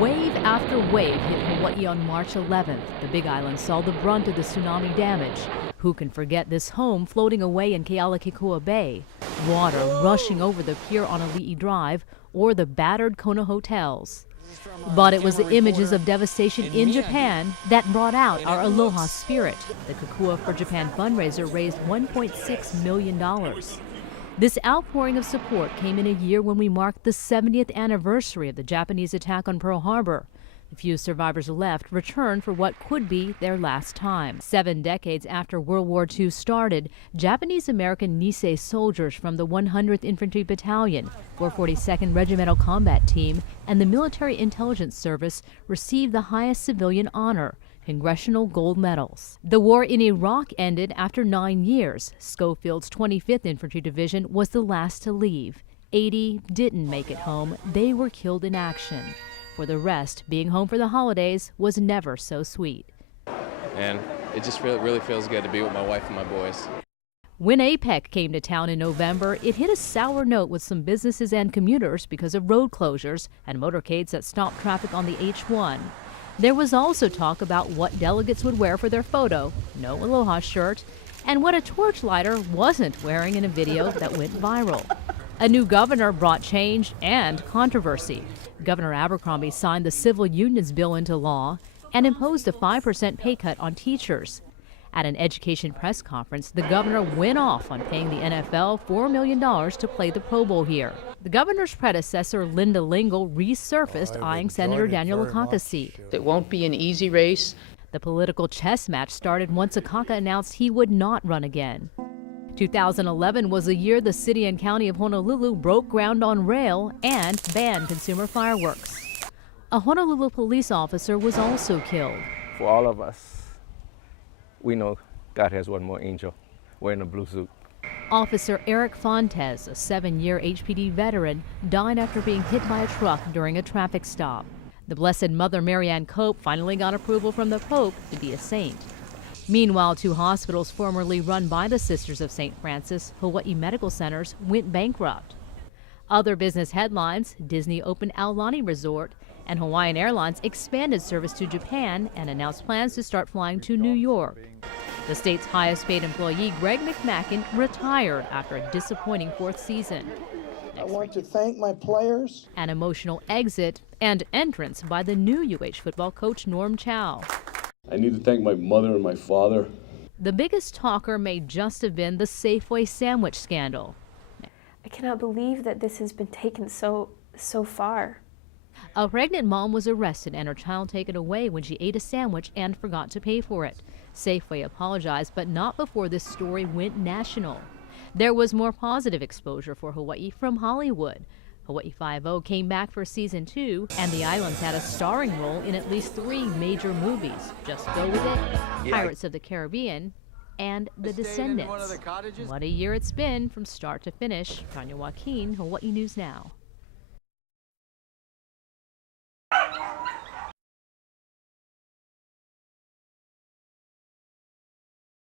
Wave after wave hit Hawaii on March 11th. The Big Island saw the brunt of the tsunami damage. Who can forget this home floating away in Kealakekua Bay, water rushing over the pier on Ali'i Drive, or the battered Kona hotels. But it was the images of devastation in Japan that brought out our aloha spirit. The Kokua for Japan fundraiser raised $1.6 million. This outpouring of support came in a year when we marked the 70th anniversary of the Japanese attack on Pearl Harbor. The few survivors left returned for what could be their last time. 7 decades after World War II started, Japanese-American Nisei soldiers from the 100th Infantry Battalion, 442nd Regimental Combat Team, and the Military Intelligence Service received the highest civilian honor, Congressional Gold Medals. The war in Iraq ended after 9 years. Schofield's 25th Infantry Division was the last to leave. 80 didn't make it home. They were killed in action. For the rest, being home for the holidays was never so sweet. And it just really feels good to be with my wife and my boys. When APEC came to town in November, it hit a sour note with some businesses and commuters because of road closures and motorcades that stopped traffic on the H1. There was also talk about what delegates would wear for their photo, no aloha shirt, and what a torchlighter wasn't wearing in a video that went viral. A new governor brought change and controversy. Governor Abercrombie signed the civil unions bill into law and imposed a 5% pay cut on teachers. At an education press conference, the governor went off on paying the NFL $4 million to play the Pro Bowl here. The governor's predecessor, Linda Lingle, resurfaced eyeing Senator Daniel Akaka's seat. It won't be an easy race. The political chess match started once Akaka announced he would not run again. 2011 was a year the city and county of Honolulu broke ground on rail and banned consumer fireworks. A Honolulu police officer was also killed. For all of us, we know God has one more angel wearing a blue suit. Officer Eric Fontes, a 7-year HPD veteran, died after being hit by a truck during a traffic stop. The Blessed Mother Marianne Cope finally got approval from the Pope to be a saint. Meanwhile, 2 hospitals formerly run by the Sisters of St. Francis, Hawaii Medical Centers, went bankrupt. Other business headlines: Disney opened Aulani Resort, and Hawaiian Airlines expanded service to Japan and announced plans to start flying to New York. The state's highest paid employee, Greg McMackin, retired after a disappointing 4th season. I want to thank my players. An emotional exit and entrance by the new UH football coach, Norm Chow. I need to thank my mother and my father. The biggest talker may just have been the Safeway sandwich scandal. I cannot believe that this has been taken so far. A pregnant mom was arrested and her child taken away when she ate a sandwich and forgot to pay for it. Safeway apologized, but not before this story went national. There was more positive exposure for Hawaii from Hollywood. Hawaii Five-0 came back for season 2, and the islands had a starring role in at least 3 major movies. Just Go With It, Pirates of the Caribbean, and The Descendants. What a year it's been from start to finish. Tanya Joaquin, Hawaii News Now.